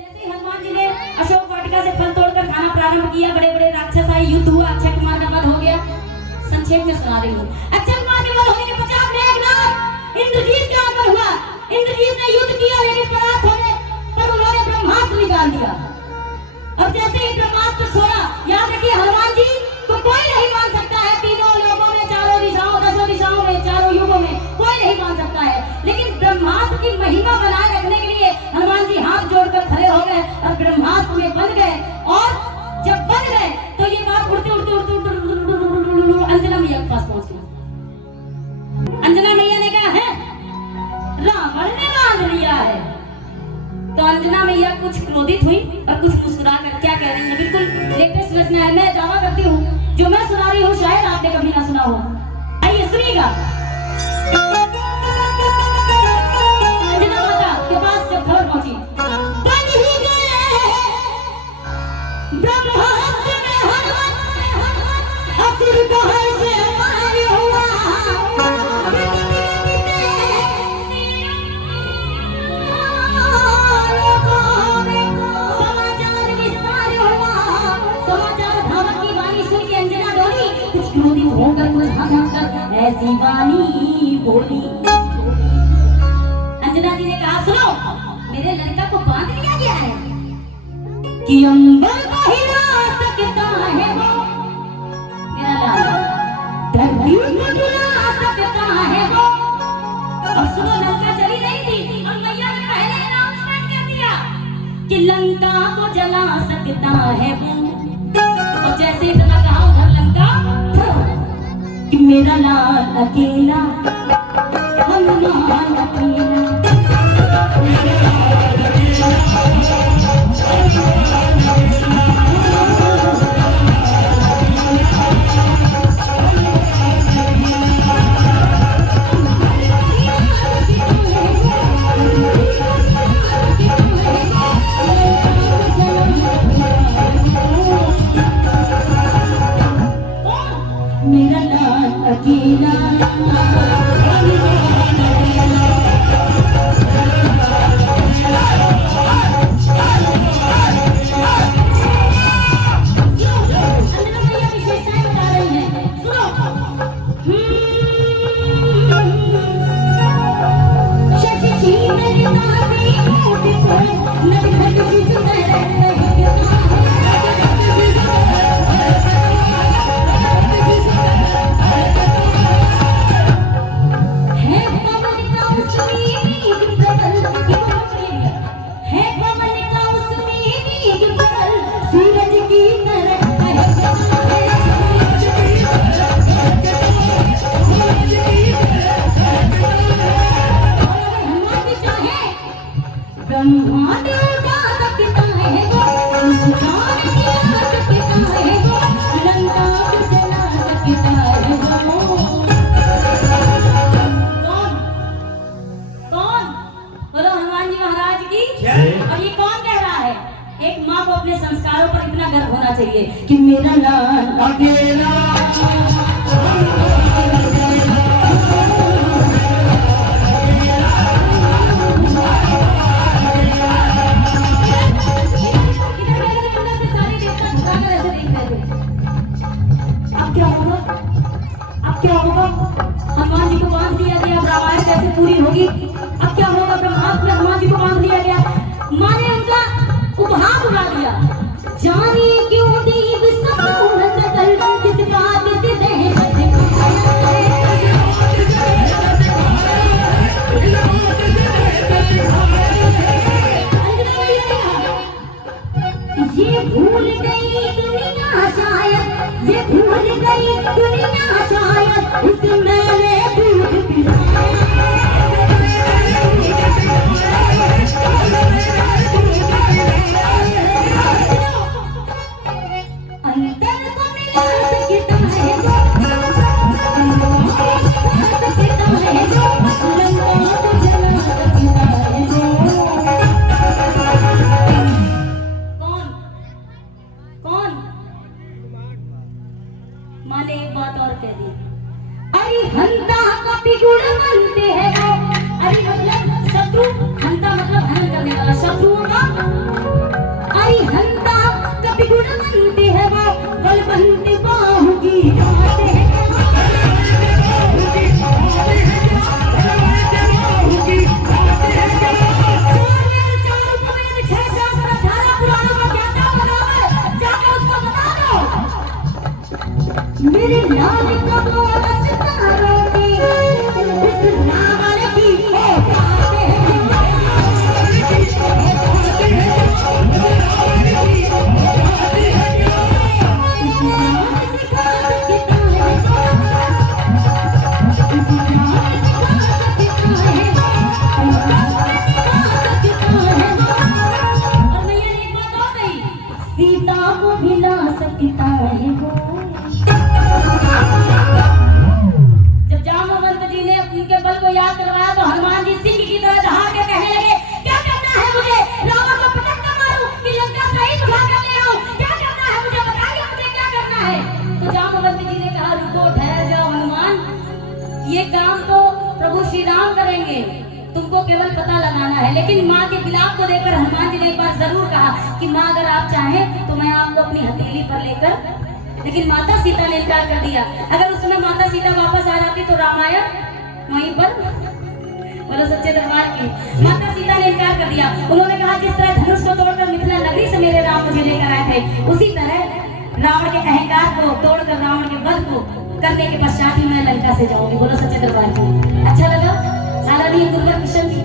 जैसे हनुमान जी ने अशोक वाटिका से फल तोड़कर खाना प्रारंभ किया, बड़े बड़े राक्षस आए, युद्ध हुआ, अक्षय कुमार का वध हो गया। संक्षेप में सुना रही हूँ। अक्षय कुमार के वध होने के 50 मेघनाथ इंद्रजीत का आगमन हुआ। इंद्रजीत ने युद्ध किया, लेकिन परास्त होने पर उन्होंने ब्रह्मास्त्र निकाल दिया। अब जैसे ही ब्रह्मास्त्र छोड़ा, याद रखिए हनुमान जी को कोई नहीं मान सकता है। तीनों लोगों में, चारों दिशाओं, दसों दिशाओं में, चारों युगों में कोई नहीं मान सकता है। लेकिन ब्रह्मास्त्र की महिमा बनाए रखने के लिए हनुमान जी हाथ जोड़कर खड़े हो गए और ब्रह्मास्त्र में बन गए। और जब बन गए तो ये बात उड़ते उड़ते उड़ते उड़ते अंजना मैया के पास पहुंच गई। अंजना मैया ने कहा है रावण ने बांध लिया है। तो अंजना मैया कुछ क्रोधित हुई और कुछ मुस्कुरा कर क्या कह रही है, बिल्कुल लेटेस्ट रचना है। मैं दावा करती हूँ जो मैं सुना रही हूँ शायद आपने कभी ना सुना हो। आइए सुनिएगा। अंजना माता के पास जब खबर पहुंची, बन ही गए ब्रह्मास्त्र में हनुमान, असुर कहर से मारे हुआ, समाचार विस्तार हुआ। समाचार धावक की वाणी सुन के अंजना डोली, कुछ क्रोधित होकर कुछ हंसकर ऐसी वाणी बोली। अंजना जी ने कहा सुनो, मेरे लड़का को बांध लिया गया है कि अंबर को हिला सकता है वो, मेरा लाल धरती को डुला सकता है वो। और सुनो, लंका चली नहीं थी और मैया ने पहले अनाउंसमेंट कर दिया कि लंका को जला सकता है वो। और जैसे इतना कहा उधर लंका कि मेरा लाल अकेला, हनुमान अकेला। मेरा लाल अकेला, संस्कारों पर इतना गर्व होना चाहिए कि मेरा लाल अकेला। अब क्या होगा? अब क्या होगा? हनुमान जी को बांध दिया गया, रामायण कैसे पूरी होगी? अब क्या होगा? ब्रह्मास्त्र में हनुमान जी को बांध दिया गया, माने उनका उपहास उड़ा दिया। जाने क्यों दीव समूह सकल, किस बात से दहशत ये भूल गई दुनिया शायद, ये भूल गई दुनिया शायद, उस मैंने दूध पिलाया। मेरे लाल कमल सितारों की इस रावण की सीता को भिला सकता है वो। जब जामवंत जी ने उनके बल को याद करवाया तो हनुमान जी सिंह की तरह दहाड़ के कहने लगे, क्या करना है मुझे? रावण को पटक कर मारूं कि लंका सहित उठा कर ले आऊं? क्या करना है मुझे? बताइए मुझे क्या करना है? तो जामवंत जी ने कहा, रुको, ठहर जाओ हनुमान, ये काम तो प्रभु श्री राम करेंगे, तुमको केवल पता लगाना है। लेकिन माँ के विलाप को देखकर हनुमान जी ने एक बार जरूर कहा कि माँ अगर आप चाहें तो मैं आपको अपनी हथेली पर लेकर, लेकिन माता सीता ने इनकार कर दिया। अगर उस समय माता सीता वापस आ जाती तो रामायण वहीं पर, बोलो सच्चे दरबार की, माता सीता ने इनकार कर दिया। उन्होंने कहा, जिस तरह धनुष को तोड़कर मिथिला नगरी से मेरे राम मुझे लेकर आए थे, उसी तरह रावण के अहंकार को तोड़कर रावण के वध को करने के पश्चात ही मैं लंका से जाऊंगी। बोलो सच्चे दरबार की। अच्छा लगा? आदरणीय दुर्गा किशन जी